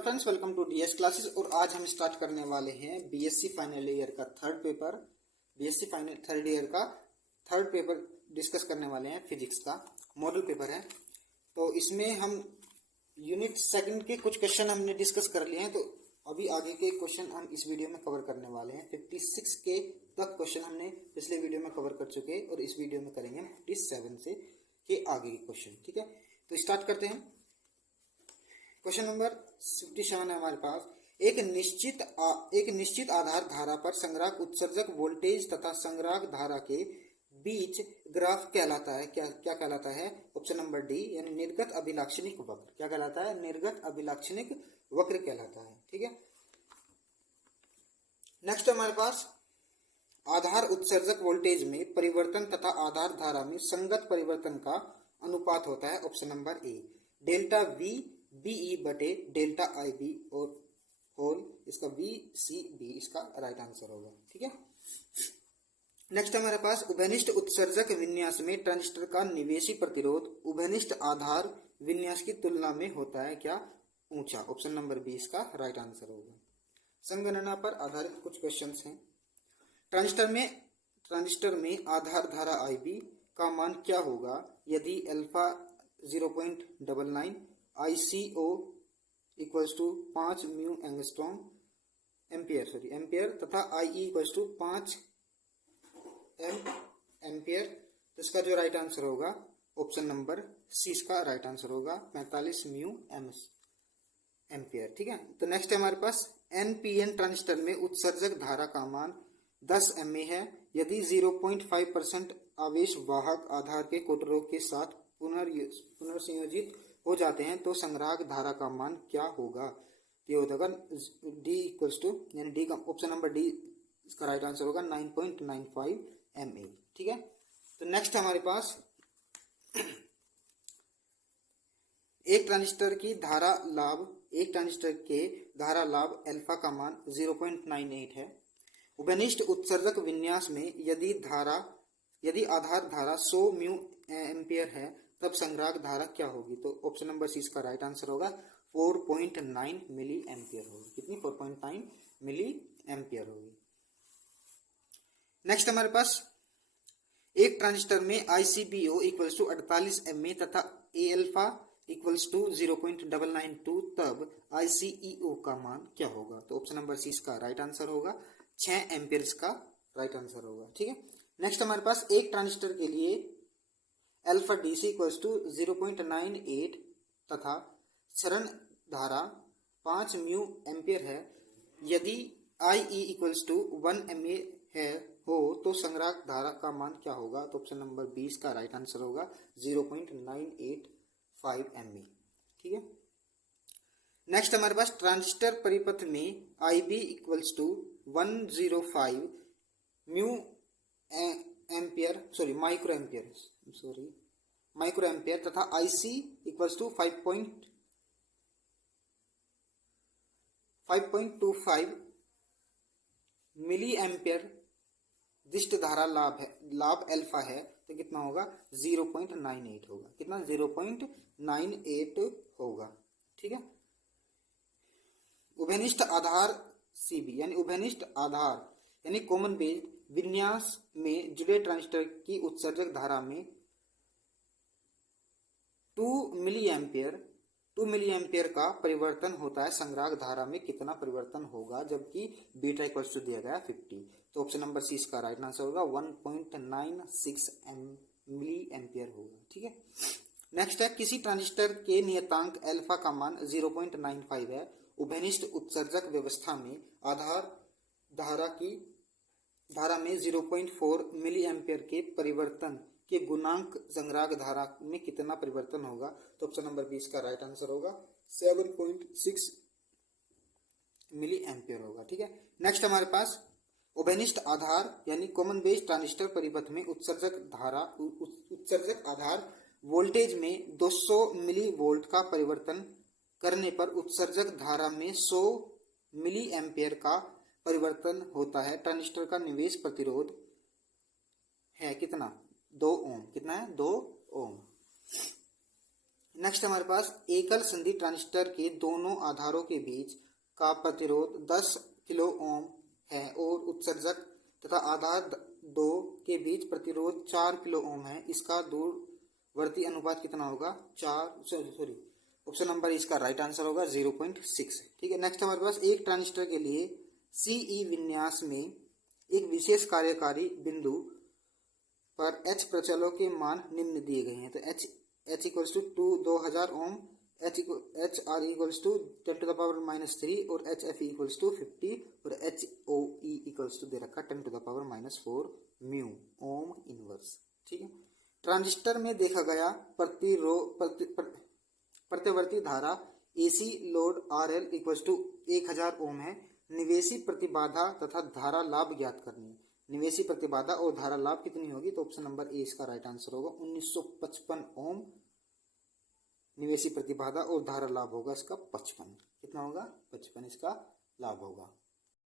Hello friends, welcome to DS classes. और आज हम स्टार्ट करने वाले हैं बीएससी फाइनल ईयर का third paper. BSc final third year का थर्ड पेपर डिस्कस करने वाले हैं। फिजिक्स का मॉडल पेपर है। तो इसमें हम यूनिट सेकंड के कुछ क्वेश्चन हमने डिस्कस कर लिए हैं। तो अभी आगे के क्वेश्चन हम इस वीडियो में कवर करने वाले हैं। 56 के तक क्वेश्चन हमने पिछले वीडियो में कवर कर चुके हैं और इस वीडियो में करेंगे 57 से के आगे के क्वेश्चन। ठीक है, तो स्टार्ट करते हैं। क्वेश्चन नंबर 57 है हमारे पास। एक निश्चित आधार धारा पर संग्राहक उत्सर्जक वोल्टेज तथा संग्राहक धारा के बीच ग्राफ कहलाता है। क्या कहलाता है? ऑप्शन नंबर डी, यानी निर्गत अभिलाक्षणिक वक्र। क्या कहलाता है? निर्गत अभिलाक्षणिक वक्र कहलाता है। ठीक है, नेक्स्ट हमारे पास आधार उत्सर्जक वोल्टेज में परिवर्तन तथा आधार धारा में संगत परिवर्तन का अनुपात होता है। Option number A, delta V BE बटे डेल्टा आई बी और होल इसका वी सी बी इसका राइट आंसर होगा। ठीक है, नेक्स्ट हमारे पास उभयनिष्ठ उत्सर्जक विन्यास में ट्रांजिस्टर का निवेशी प्रतिरोध उभयनिष्ठ आधार विन्यास की तुलना में होता है क्या? ऊंचा। ऑप्शन नंबर बी इसका राइट आंसर होगा। संगणना पर आधारित कुछ क्वेश्चंस हैं। ट्रांजिस्टर में आधार धारा आई बी का मान क्या होगा यदि alpha 0.99, ICO equals to 5 mu angstrom ampere तथा IE इक्वल्स टू 5 एम्पियर। तो इसका जो राइट आंसर होगा ऑप्शन नंबर सी इसका राइट आंसर होगा, 45 म्यू एम्पियर। ठीक है, तो नेक्स्ट है हमारे पास NPN ट्रांजिस्टर में उत्सर्जक धारा का मान 10 mA है यदि 0.5% आवेश वाहक आधार के कोटरों के साथ पुनर्संयोजित हो जाते हैं तो संग्राहक धारा का मान क्या होगा? ये होगा डी इक्वल्स टू, यानी डी का ऑप्शन नंबर डी इसका राइट आंसर होगा 9.95 mA। ठीक है, तो नेक्स्ट हमारे पास एक ट्रांजिस्टर के धारा लाभ अल्फा का मान 0.98 है। उभयनिष्ठ उत्सर्जक विन्यास में यदि आधार धारा 100 म्यू एम्पियर है तब संग्राहक धारा क्या होगी? तो ऑप्शन नंबर सी इसका राइट आंसर होगा 4.9 मिली एम्पियर होगी। कितनी? 4.9 मिली एम्पियर होगी। नेक्स्ट हमारे पास एक ट्रांजिस्टर में ICBO इक्वल्स टू 48 mA तथा A अल्फा इक्वल्स टू 0.992 तब ICEO का मान क्या होगा? तो ऑप्शन नंबर सी इसका राइट आंसर होगा, 6 एम्पियर का राइट आंसर होगा। ठीक है, नेक्स्ट हमारे पास एक ट्रांजिस्टर के लिए अल्फा DC इक्वल्स टू 0.98 तथा चरण धारा 5 म्यू एम्पियर है यदि IE इक्वल्स टू 1 mA हो तो संग्राहक धारा का मान क्या होगा? तो ऑप्शन नंबर 20 का राइट आंसर होगा 0.985 mA। ठीक है, नेक्स्ट हमारे पास ट्रांजिस्टर परिपथ में IB equals to 105 micro ampere तथा IC equals to 5.25 milli ampere दिष्ट धारा लाभ अल्फा है तो कितना होगा? 0.98 होगा। कितना? 0.98 होगा। ठीक है, उभयनिष्ठ आधार CB यानी कॉमन बेस विन्यास में जुड़े ट्रांजिस्टर की उत्सर्जक धारा में 2 मिली एम्पियर का परिवर्तन होता है। संग्राहक धारा में कितना परिवर्तन होगा जबकि बीटा इक्वल्स टू दिया गया 50? तो ऑप्शन नंबर सी इसका राइट आंसर होगा 1.96 मिली एम्पियर होगा। ठीक है, नेक्स्ट है किसी ट्रांजिस्टर के नियतांक अल्फा का मान 0.95 है। उभयनिष्ठ उत्सर्जक व्यवस्था में आधार धारा में 0.4 मिली एम्पियर के परिवर्तन के गुणांक संग्राहक धारा में कितना परिवर्तन होगा? तो ऑप्शन नंबर 20 का राइट आंसर होगा 7.6 मिली एम्पियर होगा। ठीक है, नेक्स्ट हमारे पास उभयनिष्ठ आधार यानी कॉमन बेस ट्रांजिस्टर परिपथ में उत्सर्जक आधार वोल्टेज में 200 मिली वोल्ट का परिवर्तन करने पर उत्सर्जक धारा में 100 मिली एम्पियर का परिवर्तन होता है। ट्रांजिस्टर का निवेश प्रतिरोध है कितना? 2 ओम। कितना है? 2 ओम। नेक्स्ट हमारे पास एकल संधि ट्रांजिस्टर के दोनों आधारों के बीच का प्रतिरोध 10 किलो ओम है और उत्सर्जक तथा आधार 2 के बीच प्रतिरोध 4 किलो ओम है। इसका दूरवर्ती अनुपात कितना होगा? 4 ऑप्शन नंबर इसका राइट आंसर होगा 0.6। ठीक है। नेक्स्ट हमारे पास एक ट्रांजिस्टर के लिए सीई विन्यास में एक विशेष कार्यकारी बिंदु पर एच प्रचलों के मान निम्न दिए गए हैं। तो H equals to 2000 ohm, H R equals to 10⁻³ और एच एफ इक्वल्स टू 50 और H O E equals to दे रखा 10⁻⁴ म्यू ओम इनवर्स। ठीक है। ट्रांजिस्टर में देखा गया प्रत्यवर्ती धारा AC load R L equals to 1000 ohm है। निवेशी प्रतिबाधा तथा धारा लाभ ज्ञात करनी है। निवेशी प्रतिबाधा और धारा लाभ कितनी होगी? तो ऑप्शन नंबर ए इसका राइट आंसर होगा 1955 ओम निवेशी प्रतिबाधा और धारा लाभ होगा इसका 55। कितना होगा? 55 इसका लाभ होगा।